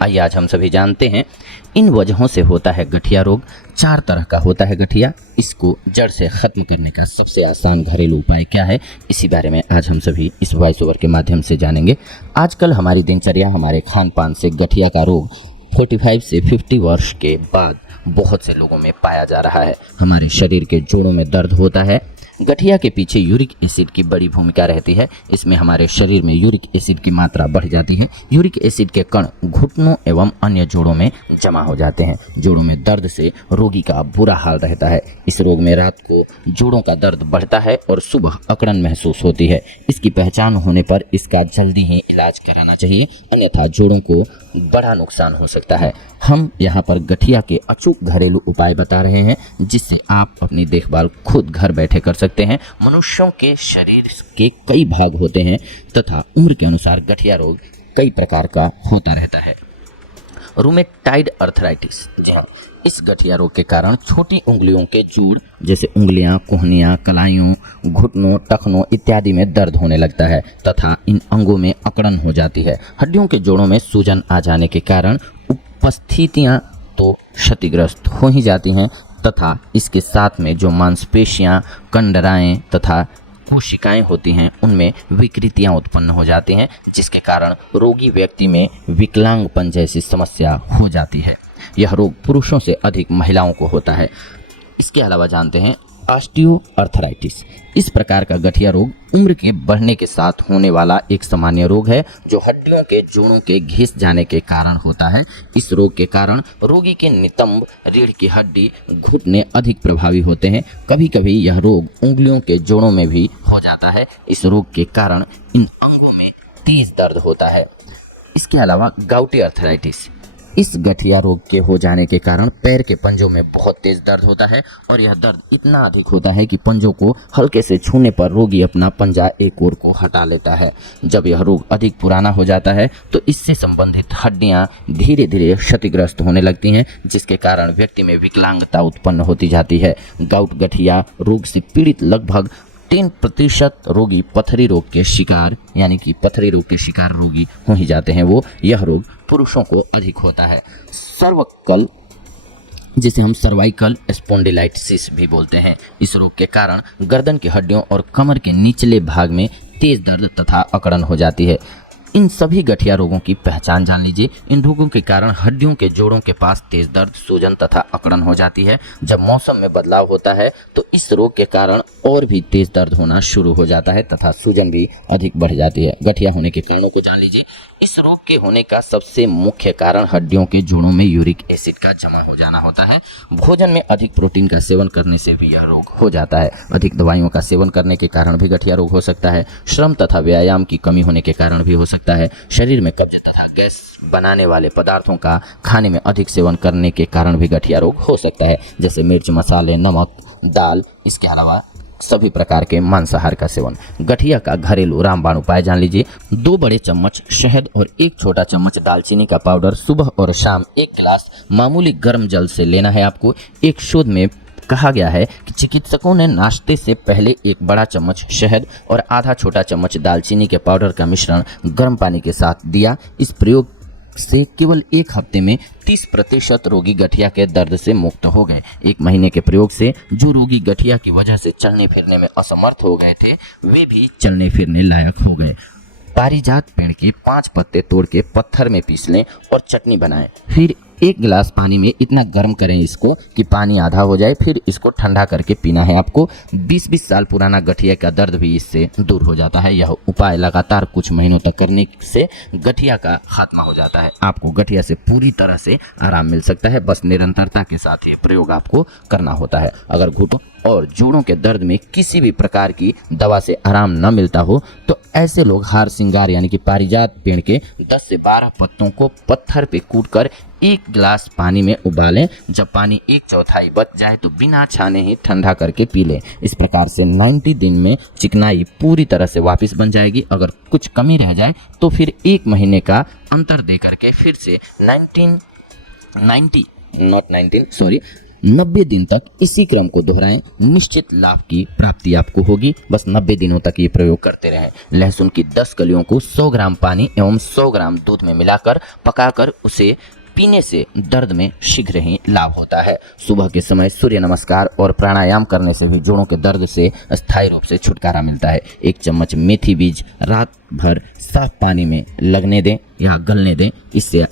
आइए आज हम सभी जानते हैं इन वजहों से होता है गठिया रोग। 4 तरह का होता है गठिया। इसको जड़ से खत्म करने का सबसे आसान घरेलू उपाय क्या है, इसी बारे में आज हम सभी इस वॉइस ओवर के माध्यम से जानेंगे। आजकल हमारी दिनचर्या, हमारे खान पान से गठिया का रोग 45 से 50 वर्ष के बाद बहुत से लोगों में पाया जा रहा है। हमारे शरीर के जोड़ों में दर्द होता है। गठिया के पीछे यूरिक एसिड की बड़ी भूमिका रहती है। इसमें हमारे शरीर में यूरिक एसिड की मात्रा बढ़ जाती है। यूरिक एसिड के कण घुटनों एवं अन्य जोड़ों में जमा हो जाते हैं। जोड़ों में दर्द से रोगी का बुरा हाल रहता है। इस रोग में रात को जोड़ों का दर्द बढ़ता है और सुबह अकड़न महसूस होती है। इसकी पहचान होने पर इसका जल्दी ही इलाज कराना चाहिए, अन्यथा जोड़ों को बड़ा नुकसान हो सकता है। हम यहाँ पर गठिया के अचूक घरेलू उपाय बता रहे हैं, जिससे आप अपनी देखभाल खुद घर बैठे कर सकते हैं। मनुष्यों के शरीर के कई भाग होते हैं तथा उम्र के अनुसार गठिया रोग कई प्रकार का होता रहता है। रूमेटाइड अर्थराइटिस, जी हाँ, इस गठिया रोग के कारण छोटी उंगलियों के जोड़ जैसे उंगलियां, कोहनियां, कलाइयों, घुटनों, टखनों इत्यादि में दर्द होने लगता है तथा इन अंगों में अकड़न हो जाती है। हड्डियों के जोड़ों में सूजन आ जाने के कारण उपस्थितियां तो क्षतिग्रस्त हो ही जाती हैं तथा इसके साथ में जो मांसपेशियां, कंडराएं तथा कोशिकाएं होती हैं उनमें विकृतियां उत्पन्न हो जाती हैं, जिसके कारण रोगी व्यक्ति में विकलांगपन जैसी समस्या हो जाती है। यह रोग पुरुषों से अधिक महिलाओं को होता है। इसके अलावा जानते हैं ऑस्टियोआर्थराइटिस। इस प्रकार का गठिया रोग उम्र के बढ़ने के साथ होने वाला एक सामान्य रोग है, जो हड्डियों के जोड़ों के घिस जाने के कारण होता है। इस रोग के कारण रोगी के नितंब, रीढ़ की हड्डी, घुटने अधिक प्रभावी होते हैं। कभी कभी यह रोग उंगलियों के जोड़ों में भी हो जाता है। इस रोग के कारण इन अंगों में तेज दर्द होता है। इसके अलावा गाउटी अर्थराइटिस, इस गठिया रोग के हो जाने के कारण पैर के पंजों में बहुत तेज दर्द होता है और यह दर्द इतना अधिक होता है कि पंजों को हल्के से छूने पर रोगी अपना पंजा एक ओर को हटा लेता है। जब यह रोग अधिक पुराना हो जाता है तो इससे संबंधित हड्डियां धीरे धीरे क्षतिग्रस्त होने लगती हैं, जिसके कारण व्यक्ति में विकलांगता उत्पन्न होती जाती है। गाउट गठिया रोग से पीड़ित लगभग 10% रोगी पथरी रोग के शिकार, यानी कि पथरी रोग के शिकार रोगी हो ही जाते हैं। यह रोग पुरुषों को अधिक होता है। सर्वकल, जिसे हम सर्वाइकल स्पॉन्डिलाइटिस भी बोलते हैं, इस रोग के कारण गर्दन की हड्डियों और कमर के निचले भाग में तेज दर्द तथा अकड़न हो जाती है। इन सभी गठिया रोगों की पहचान जान लीजिए। इन रोगों के कारण हड्डियों के जोड़ों के पास तेज दर्द, सूजन तथा अकड़न हो जाती है। जब मौसम में बदलाव होता है तो इस रोग के कारण और भी तेज दर्द होना शुरू हो जाता है तथा सूजन भी अधिक बढ़ जाती है। गठिया होने के कारणों को जान लीजिए। इस रोग के होने का सबसे मुख्य कारण हड्डियों के जोड़ों में यूरिक एसिड का जमा हो जाना होता है। भोजन में अधिक प्रोटीन का सेवन करने से भी यह रोग हो जाता है। अधिक दवाइयों का सेवन करने के कारण भी गठिया रोग हो सकता है। श्रम तथा व्यायाम की कमी होने के कारण भी हो सकता है। शरीर में कब्ज तथा गैस बनाने वाले पदार्थों का खाने में अधिक सेवन करने के कारण भी गठिया रोग हो सकता है, जैसे मिर्च, मसाले, नमक, दाल। इसके अलावा सभी प्रकार के मांसाहार का सेवन। गठिया का घरेलू रामबाण उपाय जान लीजिए। 2 बड़े चम्मच शहद और 1 छोटा चम्मच दालचीनी का पाउडर सुबह और शाम 1 गिलास मामूली गर्म जल से लेना है आपको। एक शोध में कहा गया है कि चिकित्सकों ने नाश्ते से पहले 1 बड़ा चम्मच शहद और आधा छोटा चम्मच दालचीनी के पाउडर का मिश्रण गर्म पानी के साथ दिया। इस प्रयोग से केवल 1 हफ्ते में 30% रोगी गठिया के दर्द से मुक्त हो गए। 1 महीने के प्रयोग से जो रोगी गठिया की वजह से चलने फिरने में असमर्थ हो गए थे, वे भी चलने फिरने लायक हो गए। पारिजात पेड़ के 5 पत्ते तोड़ के पत्थर में पीस लें और चटनी बनाएं। फिर 1 गिलास पानी में इतना गर्म करें इसको कि पानी आधा हो जाए, फिर इसको ठंडा करके पीना है आपको। 20-20 साल पुराना गठिया का दर्द भी इससे दूर हो जाता है। यह उपाय लगातार कुछ महीनों तक करने से गठिया का खात्मा हो जाता है। आपको गठिया से पूरी तरह से आराम मिल सकता है। बस निरंतरता के साथ ये प्रयोग आपको करना होता है। अगर घुटनों और जोड़ों के दर्द में किसी भी प्रकार की दवा से आराम न मिलता हो तो ऐसे लोग हार सिंगार यानी कि पारिजात पेड़ के 10 से 12 पत्तों को पत्थर पे कूटकर 1 गिलास पानी में उबालें। जब पानी 1/4 बच जाए तो बिना छाने ही ठंडा करके पी लें। इस प्रकार से 90 दिन में चिकनाई पूरी तरह से वापस बन जाएगी। अगर कुछ कमी रह जाए तो फिर 1 महीने का अंतर दे करके फिर से 90 दिन तक इसी क्रम को दोहराएं, निश्चित लाभ की प्राप्ति आपको होगी। बस 90 दिनों तक ये प्रयोग करते रहें। लहसुन की 10 कलियों को 100 ग्राम पानी एवं 100 ग्राम दूध में मिलाकर पकाकर उसे पीने से दर्द में शीघ्र ही लाभ होता है। सुबह के समय सूर्य नमस्कार और प्राणायाम करने से भी जोड़ों के दर्द से स्थायी रूप से छुटकारा मिलता है। 1 चम्मच मेथी बीज रात भर साफ पानी में लगने दें या गलने दें। इससे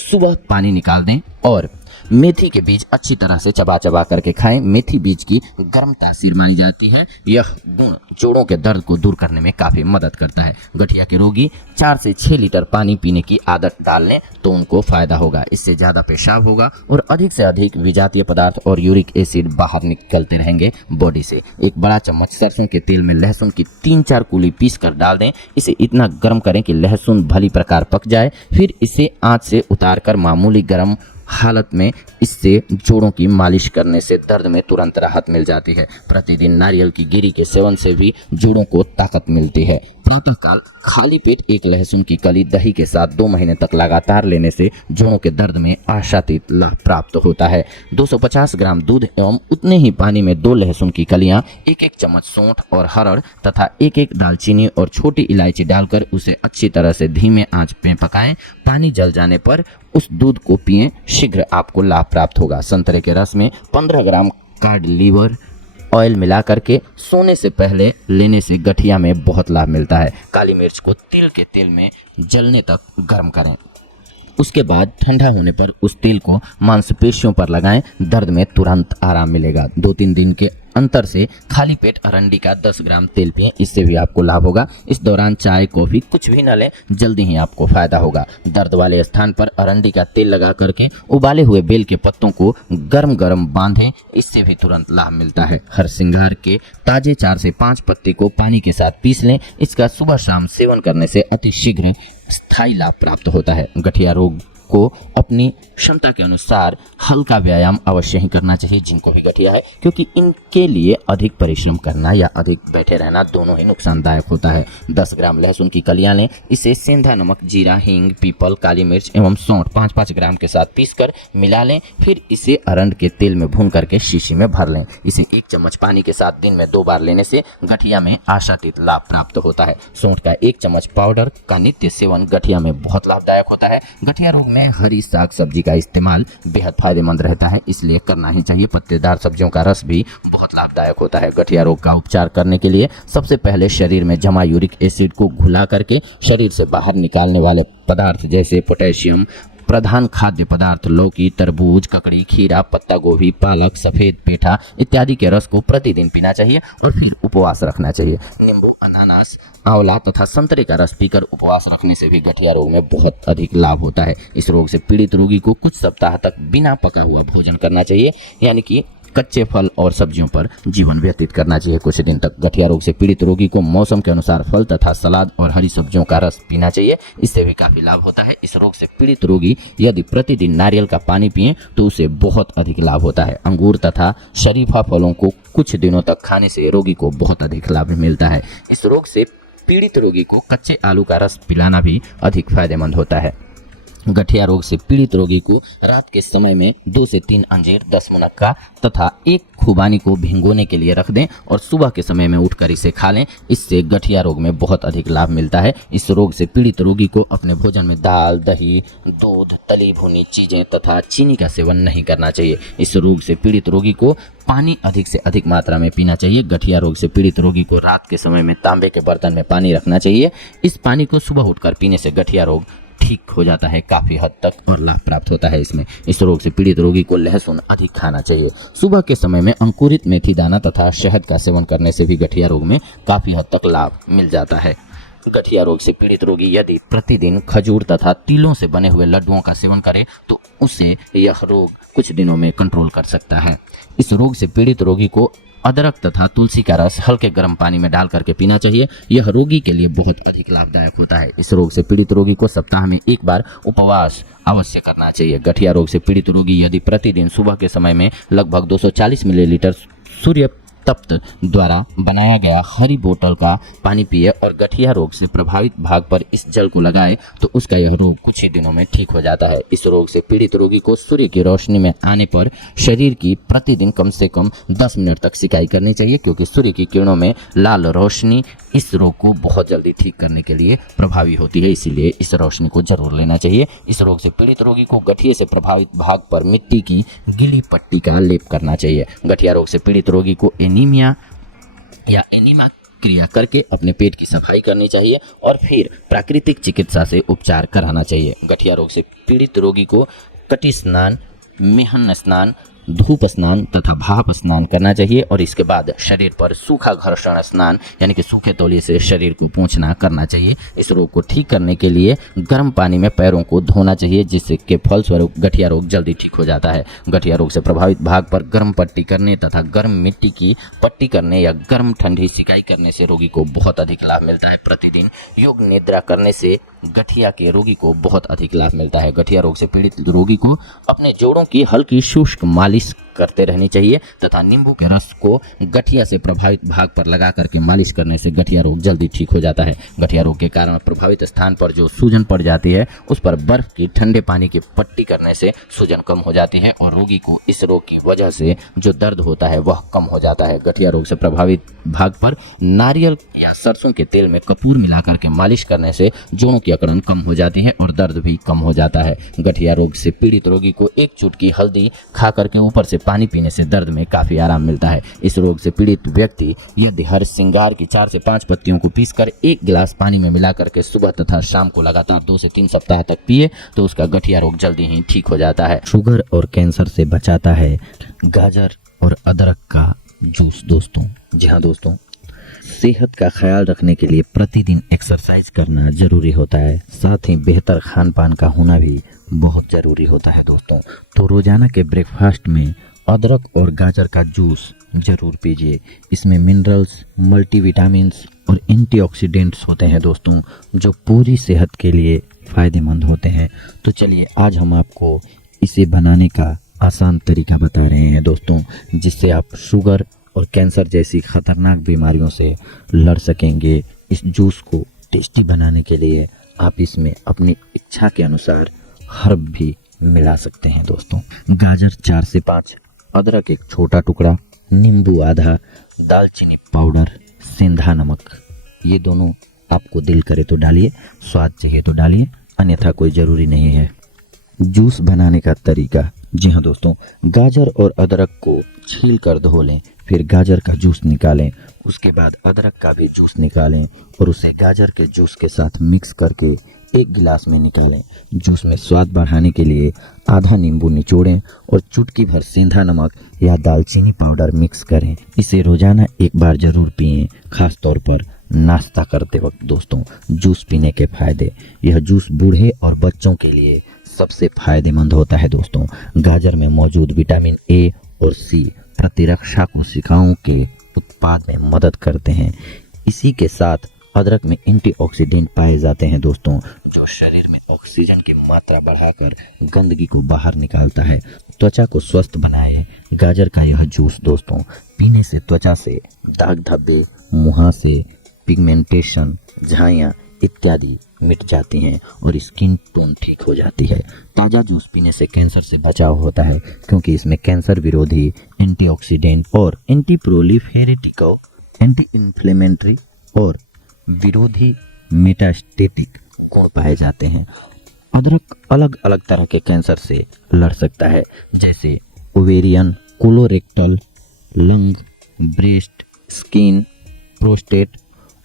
सुबह पानी निकाल दें और मेथी के बीज अच्छी तरह से चबा चबा करके खाएं। मेथी बीज की गर्म तासीर मानी जाती है। यह गुण जोड़ों के दर्द को दूर करने में काफ़ी मदद करता है। गठिया के रोगी 4 से 6 लीटर पानी पीने की आदत डाल लें तो उनको फायदा होगा। इससे ज़्यादा पेशाब होगा और अधिक से अधिक विजातीय पदार्थ और यूरिक एसिड बाहर निकलते रहेंगे बॉडी से। 1 बड़ा चम्मच सरसों के तेल में लहसुन की 3-4 कूली पीस कर डाल दें। इसे इतना गर्म करें कि लहसुन भली प्रकार पक जाए। फिर इसे आँच से उतार कर मामूली गर्म हालत में इससे जोड़ों की मालिश करने से दर्द में तुरंत राहत मिल जाती है। प्रतिदिन नारियल की गिरी के सेवन से भी जोड़ों को ताकत मिलती है। प्रातःकाल खाली पेट 1 लहसुन की कली दही के साथ 2 महीने तक लगातार लेने से जोड़ों के दर्द में आशातीत लाभ प्राप्त होता है। 250 ग्राम दूध एवं उतने ही पानी में 2 लहसुन की कलियां, 1-1 चम्मच सौंठ और हरड़ तथा 1-1 दालचीनी और छोटी इलायची डालकर उसे अच्छी तरह से धीमे आंच पे पकाएं। पानी जल जाने पर उस दूध को पिएं, शीघ्र आपको लाभ प्राप्त होगा। संतरे के रस में 15 ग्राम कार्ड लीवर ऑयल मिला करके सोने से पहले लेने से गठिया में बहुत लाभ मिलता है। काली मिर्च को तिल के तेल में जलने तक गर्म करें। उसके बाद ठंडा होने पर उस तेल को मांसपेशियों पर लगाएं। दर्द में तुरंत आराम मिलेगा। 2-3 दिन के अंतर से खाली पेट अरंडी का 10 ग्राम तेल पिएं, इससे भी आपको लाभ होगा। इस दौरान चाय कॉफी कुछ भी न लें, जल्दी ही आपको फायदा होगा। दर्द वाले स्थान पर अरंडी का तेल लगा करके उबाले हुए बेल के पत्तों को गरम गरम बांधें, इससे भी तुरंत लाभ मिलता है। हर सिंगार के ताजे 4 से 5 पत्ते को पानी के साथ पीस लें। इसका सुबह शाम सेवन करने से अति शीघ्र स्थायी लाभ प्राप्त होता है। गठिया रोग को अपनी क्षमता के अनुसार हल्का व्यायाम अवश्य ही करना चाहिए जिनको भी गठिया है, क्योंकि इनके लिए अधिक परिश्रम करना या अधिक बैठे रहना दोनों ही नुकसानदायक होता है। 10 ग्राम लहसुन की कलियां लें। इसे सेंधा नमक, जीरा, हींग, पीपल, काली मिर्च एवं सौंठ 5-5 ग्राम के साथ पीसकर मिला लें। फिर इसे अरंड के तेल में भून करके शीशी में भर लें। इसे 1 चम्मच पानी के साथ दिन में 2 बार लेने से गठिया में आशातीत लाभ प्राप्त होता है। सौंठ का 1 चम्मच पाउडर का नित्य सेवन गठिया में बहुत लाभदायक होता है। गठिया रोग में हरी साग सब्जी का इस्तेमाल बेहद फायदेमंद रहता है, इसलिए करना ही चाहिए। पत्तेदार सब्जियों का रस भी बहुत लाभदायक होता है। गठिया रोग का उपचार करने के लिए सबसे पहले शरीर में जमा यूरिक एसिड को घुला करके शरीर से बाहर निकालने वाले पदार्थ जैसे पोटेशियम प्रधान खाद्य पदार्थ लौकी, तरबूज, ककड़ी, खीरा, पत्ता गोभी, पालक, सफेद पेठा इत्यादि के रस को प्रतिदिन पीना चाहिए और फिर उपवास रखना चाहिए। नींबू, अनानास, आंवला तथा संतरे का रस पीकर उपवास रखने से भी गठिया रोग में बहुत अधिक लाभ होता है। इस रोग से पीड़ित रोगी को कुछ सप्ताह तक बिना पका हुआ भोजन करना चाहिए, यानी कि कच्चे फल और सब्जियों पर जीवन व्यतीत करना चाहिए कुछ दिन तक। गठिया रोग से पीड़ित रोगी को मौसम के अनुसार फल तथा सलाद और हरी सब्जियों का रस पीना चाहिए, इससे भी काफी लाभ होता है। इस रोग से पीड़ित रोगी यदि प्रतिदिन नारियल का पानी पिए तो उसे बहुत अधिक लाभ होता है। अंगूर तथा शरीफा फलों को कुछ दिनों तक खाने से रोगी को बहुत अधिक लाभ मिलता है। इस रोग से पीड़ित रोगी को कच्चे आलू का रस पिलाना भी अधिक फायदेमंद होता है। गठिया रोग से पीड़ित रोगी को रात के समय में 2 से 3 अंजीर, 10 मुनक्का तथा 1 खुबानी को भिगोने के लिए रख दें और सुबह के समय में उठकर इसे खा लें। इससे गठिया रोग में बहुत अधिक लाभ मिलता है। इस रोग से पीड़ित रोगी को अपने भोजन में दाल, दही, दूध, तली भुनी चीजें तथा चीनी का सेवन नहीं करना चाहिए। इस रोग से पीड़ित रोगी को पानी अधिक से अधिक मात्रा में पीना चाहिए। गठिया रोग से पीड़ित रोगी को रात के समय में तांबे के बर्तन में पानी रखना चाहिए। इस पानी को सुबह उठकर पीने से गठिया रोग ठीक हो जाता है काफी हद तक और लाभ प्राप्त होता है इसमें। इस रोग से पीड़ित रोगी को लहसुन अधिक खाना चाहिए। सुबह के समय में अंकुरित मेथी दाना तथा शहद का सेवन करने से भी गठिया रोग में काफी हद तक लाभ मिल जाता है। गठिया रोग से पीड़ित रोगी यदि प्रतिदिन खजूर तथा तिलों से बने हुए लड्डुओं का सेवन करे तो उससे यह रोग कुछ दिनों में कंट्रोल कर सकता है। इस रोग से पीड़ित रोगी को अदरक तथा तुलसी का रस हल्के गर्म पानी में डाल करके पीना चाहिए। यह रोगी के लिए बहुत अधिक लाभदायक होता है। इस रोग से पीड़ित रोगी को सप्ताह में 1 बार उपवास अवश्य करना चाहिए। गठिया रोग से पीड़ित रोगी यदि प्रतिदिन सुबह के समय में लगभग 240 मिलीलीटर सूर्य तप्त द्वारा बनाया गया हरी बोतल का पानी पिए और गठिया रोग से प्रभावित भाग पर इस जल को लगाए तो उसका यह रोग कुछ ही दिनों में ठीक हो जाता है। इस रोग से पीड़ित रोगी को सूर्य की रोशनी में आने पर शरीर की प्रतिदिन कम से कम 10 मिनट तक सिकाई करनी चाहिए, क्योंकि सूर्य की किरणों में लाल रोशनी इस रोग को बहुत जल्दी ठीक करने के लिए प्रभावी होती है, इसीलिए इस रोशनी को जरूर लेना चाहिए। इस रोग से पीड़ित रोगी को गठिए से प्रभावित भाग पर मिट्टी की गीली पट्टी का लेप करना चाहिए। गठिया रोग से पीड़ित रोगी को एनीमिया या एनीमा क्रिया करके अपने पेट की सफाई करनी चाहिए और फिर प्राकृतिक चिकित्सा से उपचार कराना चाहिए। गठिया रोग से पीड़ित रोगी को कटी स्नान, मेहन स्नान, धूप स्नान तथा भाप स्नान करना चाहिए और इसके बाद शरीर पर सूखा घर्षण स्नान यानी कि सूखे तौलिए से शरीर को पोंछना करना चाहिए। इस रोग को ठीक करने के लिए गर्म पानी में पैरों को धोना चाहिए, जिससे के फलस्वरूप गठिया रोग जल्दी ठीक हो जाता है। गठिया रोग से प्रभावित भाग पर गर्म पट्टी करने तथा गर्म मिट्टी की पट्टी करने या गर्म ठंडी सिकाई करने से रोगी को बहुत अधिक लाभ मिलता है। प्रतिदिन योग निद्रा करने से गठिया के रोगी को बहुत अधिक लाभ मिलता है। गठिया रोग से पीड़ित रोगी को अपने जोड़ों की हल्की शुष्क मालिश करते रहनी चाहिए तथा नींबू के रस को गठिया से प्रभावित भाग पर लगा करके मालिश करने से गठिया रोग जल्दी ठीक हो जाता है। गठिया रोग के कारण प्रभावित स्थान पर जो सूजन पड़ जाती है उस पर बर्फ की ठंडे पानी की पट्टी करने से सूजन कम हो जाती है और रोगी को इस रोग की वजह से जो दर्द होता है वह कम हो जाता है। गठिया रोग से प्रभावित भाग पर नारियल या सरसों के तेल में कपूर मिलाकर के मालिश करने से जोड़ों की अकड़न कम हो जाती है और दर्द भी कम हो जाता है। गठिया रोग से पीड़ित रोगी को एक चुटकी हल्दी खा करके ऊपर से पानी पीने से दर्द में काफी आराम मिलता है। इस रोग से पीड़ित व्यक्ति यदि हर श्रृंगार की 4 से 5 पत्तियों को पीसकर 1 गिलास पानी में मिला करके सुबह तथा शाम को लगातार 2 से 3 सप्ताह तक पिए तो उसका गठिया रोग जल्दी ही ठीक हो जाता है। शुगर और कैंसर से बचाता है गाजर और अदरक का जूस। दोस्तों, जी हाँ दोस्तों, सेहत का ख्याल रखने के लिए प्रतिदिन एक्सरसाइज करना जरूरी होता है, साथ ही बेहतर खान पान का होना भी बहुत ज़रूरी होता है। दोस्तों, तो रोज़ाना के ब्रेकफास्ट में अदरक और गाजर का जूस ज़रूर पीजिए। इसमें मिनरल्स, मल्टीविटामिन्स और एंटीऑक्सीडेंट्स होते हैं दोस्तों, जो पूरी सेहत के लिए फ़ायदेमंद होते हैं। तो चलिए आज हम आपको इसे बनाने का आसान तरीका बता रहे हैं दोस्तों, जिससे आप शुगर और कैंसर जैसी खतरनाक बीमारियों से लड़ सकेंगे। इस जूस को टेस्टी बनाने के लिए आप इसमें अपनी इच्छा के अनुसार हर्ब भी मिला सकते हैं दोस्तों। गाजर 4 से 5, अदरक 1 छोटा टुकड़ा, नींबू आधा, दालचीनी पाउडर, सेंधा नमक, ये दोनों आपको दिल करे तो डालिए, स्वाद चाहिए तो डालिए, अन्यथा कोई ज़रूरी नहीं है। जूस बनाने का तरीका, जी हाँ दोस्तों, गाजर और अदरक को छील कर धो लें, फिर गाजर का जूस निकालें, उसके बाद अदरक का भी जूस निकालें और उसे गाजर के जूस के साथ मिक्स करके 1 गिलास में निकालें। जूस में स्वाद बढ़ाने के लिए आधा नींबू निचोड़ें और चुटकी भर सेंधा नमक या दालचीनी पाउडर मिक्स करें। इसे रोजाना 1 बार जरूर पिएं, खास तौर पर नाश्ता करते वक्त। दोस्तों, जूस पीने के फायदे, यह जूस बूढ़े और बच्चों के लिए सबसे फायदेमंद होता है दोस्तों। गाजर में मौजूद विटामिन ए और सी प्रतिरक्षा कोशिकाओं के उत्पाद में मदद करते हैं। इसी के साथ अदरक में एंटीऑक्सीडेंट पाए जाते हैं दोस्तों, जो शरीर में ऑक्सीजन की मात्रा बढ़ाकर गंदगी को बाहर निकालता है, त्वचा को स्वस्थ बनाए। गाजर का यह जूस दोस्तों पीने से त्वचा से दाग धब्बे, मुहासे, पिगमेंटेशन, झाइयाँ इत्यादि मिट जाती हैं और स्किन टोन ठीक हो जाती है। ताज़ा जूस पीने से कैंसर से बचाव होता है, क्योंकि इसमें कैंसर विरोधी एंटीऑक्सीडेंट और एंटी प्रोलिफेरेटिव, एंटी इन्फ्लेमेटरी और विरोधी मेटास्टेटिक गुण पाए जाते हैं। अदरक अलग अलग तरह के कैंसर से लड़ सकता है, जैसे ovarian, colorectal, lung, breast, skin, prostate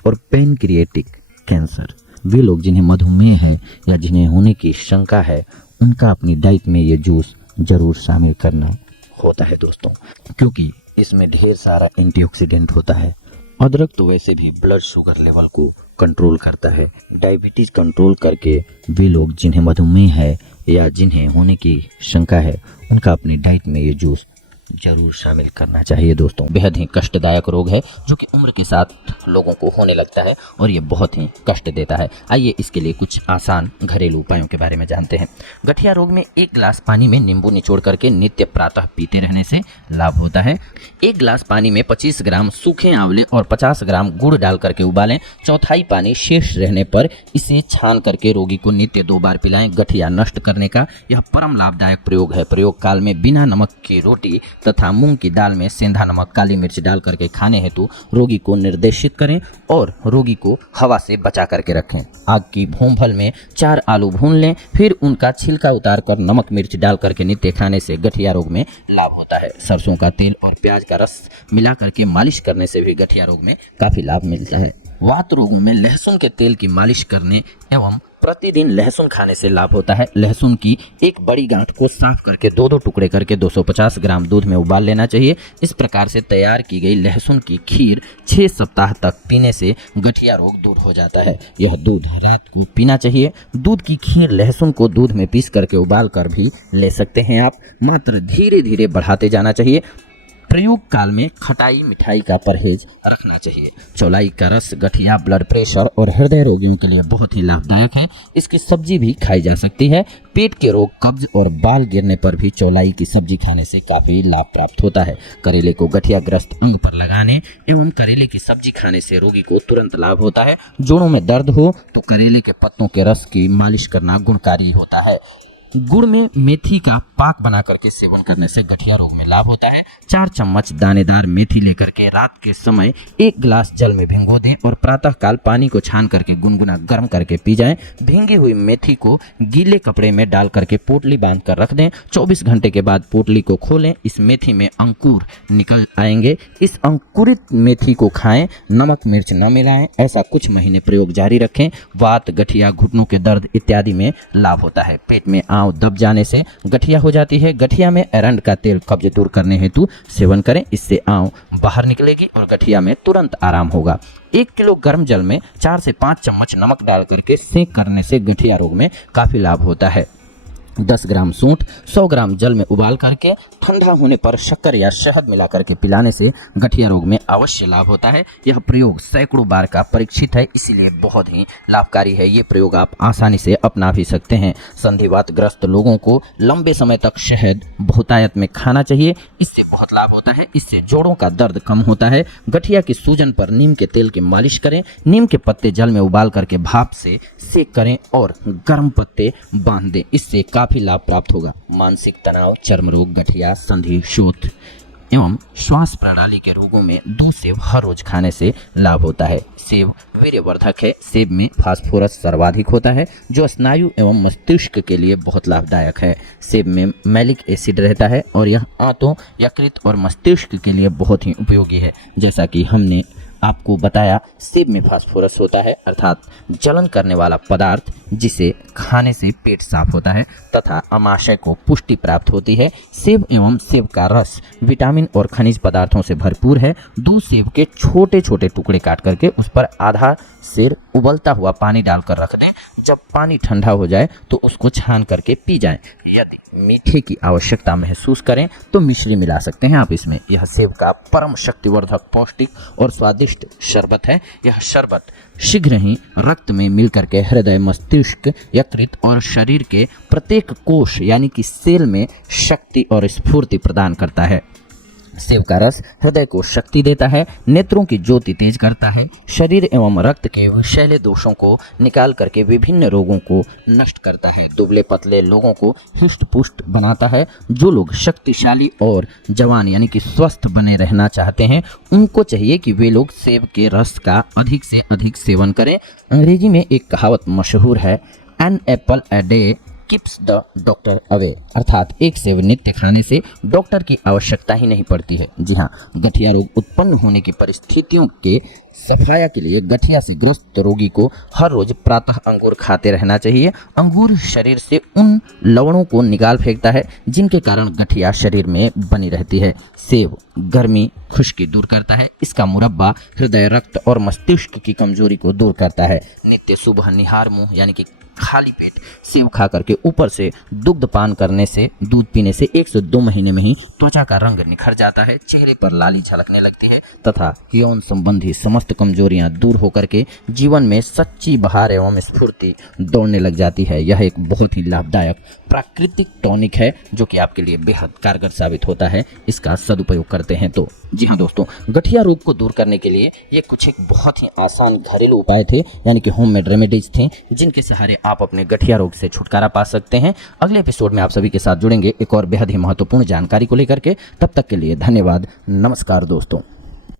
और पैनक्रिएटिक कैंसर। वे लोग जिन्हें मधुमेह है या जिन्हें होने की शंका है, उनका अपनी डाइट में ये जूस जरूर शामिल करना होता है दोस्तों, क्योंकि इसमें ढेर सारा एंटीऑक्सीडेंट होता है। अदरक तो वैसे भी ब्लड शुगर लेवल को कंट्रोल करता है। डायबिटीज कंट्रोल करके वे लोग जिन्हें मधुमेह है या जिन्हें होने की शंका है, उनका अपनी डाइट में ये जूस जरूर शामिल करना चाहिए दोस्तों। बेहद ही कष्टदायक रोग है जो कि उम्र के साथ लोगों को होने लगता है और ये बहुत ही कष्ट देता है। आइए इसके लिए कुछ आसान घरेलू उपायों के बारे में जानते हैं। गठिया रोग में 1 गिलास पानी में नींबू निचोड़ करके नित्य प्रातः पीते रहने से लाभ होता है। 1 गिलास पानी में 25 ग्राम सूखे आंवले और 50 ग्राम गुड़ डाल करके उबालें। चौथाई पानी शेष रहने पर इसे छान करके रोगी को नित्य 2 बार पिलाएं। गठिया नष्ट करने का यह परम लाभदायक प्रयोग है। प्रयोग काल में बिना नमक की रोटी तथा मूंग की दाल में सेंधा नमक, काली मिर्च डाल करके खाने हेतु रोगी को निर्देशित करें और रोगी को हवा से बचा करके रखें। आग की भूंभल में 4 आलू भून लें, फिर उनका छिलका उतार कर नमक मिर्च डाल करके नित्य खाने से गठिया रोग में लाभ होता है। सरसों का तेल और प्याज का रस मिला करके मालिश करने से भी गठिया रोग में काफी लाभ मिलता है। वात रोगों में लहसुन के तेल की मालिश करने एवं प्रतिदिन लहसुन खाने से लाभ होता है। लहसुन की एक बड़ी गांठ को साफ करके 2-2 टुकड़े करके 250 ग्राम दूध में उबाल लेना चाहिए। इस प्रकार से तैयार की गई लहसुन की खीर 6 सप्ताह तक पीने से गठिया रोग दूर हो जाता है। यह दूध रात को पीना चाहिए। दूध की खीर लहसुन को दूध में पीस करके उबाल कर भी ले सकते हैं आप। मात्र धीरे धीरे बढ़ाते जाना चाहिए। प्रयोग काल में खटाई मिठाई का परहेज रखना चाहिए। चौलाई का रस गठिया, ब्लड प्रेशर और हृदय रोगियों के लिए बहुत ही लाभदायक है। इसकी सब्जी भी खाई जा सकती है। पेट के रोग, कब्ज और बाल गिरने पर भी चौलाई की सब्जी खाने से काफी लाभ प्राप्त होता है। करेले को गठिया ग्रस्त अंग पर लगाने एवं करेले की सब्जी खाने से रोगी को तुरंत लाभ होता है। जोड़ों में दर्द हो तो करेले के पत्तों के रस की मालिश करना गुणकारी होता है। गुड़ में मेथी का पाक बना करके सेवन करने से गठिया रोग में लाभ होता है। 4 चम्मच दानेदार मेथी लेकर के रात के समय 1 गिलास जल में भिगो दें और प्रातः काल पानी को छान करके गुनगुना गर्म करके पी जाएं। भींगी हुई मेथी को गीले कपड़े में डाल करके पोटली बांध कर रख दें। 24 घंटे के बाद पोटली को खोलें। इस मेथी में अंकुर निकल आएंगे। इस अंकुरित मेथी को खाएं। नमक मिर्च न मिलाएं। ऐसा कुछ महीने प्रयोग जारी रखें। वात, गठिया, घुटनों के दर्द इत्यादि में लाभ होता है। पेट में दब जाने से गठिया हो जाती है। गठिया में एरंड का तेल कब्ज दूर करने हेतु सेवन करें। इससे आंव बाहर निकलेगी और गठिया में तुरंत आराम होगा। 1 किलो गर्म जल में 4 से 5 चम्मच नमक डाल करके सेंक करने से गठिया रोग में काफी लाभ होता है। 10 ग्राम सूंठ 100 ग्राम जल में उबाल करके ठंडा होने पर शक्कर या शहद मिला करके पिलाने से गठिया रोग में अवश्य लाभ होता है। यह प्रयोग सैकड़ों बार का परीक्षित है, इसीलिए बहुत ही लाभकारी है। ये प्रयोग आप आसानी से अपना भी सकते हैं। संधिवात ग्रस्त लोगों को लंबे समय तक शहद बहुतायत में खाना चाहिए। इससे बहुत लाभ होता है। इससे जोड़ों का दर्द कम होता है। गठिया की सूजन पर नीम के तेल की मालिश करें। नीम के पत्ते जल में उबाल करके भाप से सेक करें और गर्म पत्ते बांध दें। इससे काफी लाभ प्राप्त होगा। मानसिक तनाव, चर्म रोग, गठिया, संधि, शोथ एवं श्वास प्रणाली के रोगों में 2 सेब हर रोज खाने से लाभ होता है। सेब वीर्यवर्धक है। सेब में फास्फोरस सर्वाधिक होता है जो स्नायु एवं मस्तिष्क के लिए बहुत लाभदायक है। सेब में मैलिक एसिड रहता है और यह आंतों, यकृत और मस्तिष्क के लिए बहुत ही उपयोगी है। जैसा कि हमने आपको बताया, सेब में फास्फोरस होता है अर्थात जलन करने वाला पदार्थ, जिसे खाने से पेट साफ होता है तथा अमाशय को पुष्टि प्राप्त होती है। सेब एवं सेब का रस विटामिन और खनिज पदार्थों से भरपूर है। 2 सेब के छोटे छोटे टुकड़े काट करके उस पर आधा सेर उबलता हुआ पानी डालकर रख दें। जब पानी ठंडा हो जाए तो उसको छान करके पी जाएं। यदि मीठे की आवश्यकता महसूस करें तो मिश्री मिला सकते हैं आप इसमें। यह सेब का परम शक्तिवर्धक, पौष्टिक और स्वादिष्ट शरबत है। यह शरबत शीघ्र ही रक्त में मिलकर के हृदय, मस्तिष्क, यकृत और शरीर के प्रत्येक कोष यानी कि सेल में शक्ति और स्फूर्ति प्रदान करता है। सेब का रस हृदय को शक्ति देता है, नेत्रों की ज्योति तेज करता है, शरीर एवं रक्त के विषैले दोषों को निकाल करके विभिन्न रोगों को नष्ट करता है। दुबले पतले लोगों को हिष्ट पुष्ट बनाता है। जो लोग शक्तिशाली और जवान यानी कि स्वस्थ बने रहना चाहते हैं, उनको चाहिए कि वे लोग सेब के रस का अधिक से अधिक सेवन करें। अंग्रेजी में एक कहावत मशहूर है, an apple a day keeps the doctor away, अर्थात एक सेब नित्य खाने से डॉक्टर की आवश्यकता ही नहीं पड़ती है। जी हाँ, गठिया रोग उत्पन्न होने की परिस्थितियों के सफाया के लिए गठिया से ग्रस्त रोगी को हर रोज प्रातः अंगूर खाते रहना चाहिए। अंगूर शरीर से उन लवणों को निकाल फेंकता है जिनके कारण गठिया शरीर में बनी रहती है। सेब गर्मी, खुश्की दूर करता है। इसका मुरब्बा हृदय, रक्त और मस्तिष्क की कमजोरी को दूर करता है। नित्य सुबह निहार मुंह यानी कि खाली पेट सेब खा करके ऊपर से दुग्ध पान करने से, दूध पीने से 1 से 2 महीने में ही त्वचा का रंग निखर जाता है, चेहरे पर लाली झलकने लगती है तथा यौन संबंधी समस्त कमजोरियां दूर होकर के जीवन में सच्ची बहार एवं स्फूर्ति दौड़ने लग जाती है। यह एक बहुत ही लाभदायक प्राकृतिक टॉनिक है जो कि आपके लिए बेहद कारगर साबित होता है, इसका सदुपयोग करते हैं तो। जी हाँ दोस्तों, गठिया रोग को दूर करने के लिए ये कुछ एक बहुत ही आसान घरेलू उपाय थे, यानी कि होममेड रेमेडीज थे, जिनके सहारे आप अपने गठिया रोग से छुटकारा पा सकते हैं। अगले एपिसोड में आप सभी के साथ जुड़ेंगे एक और बेहद ही महत्वपूर्ण जानकारी को लेकर के। तब तक के लिए धन्यवाद। नमस्कार दोस्तों।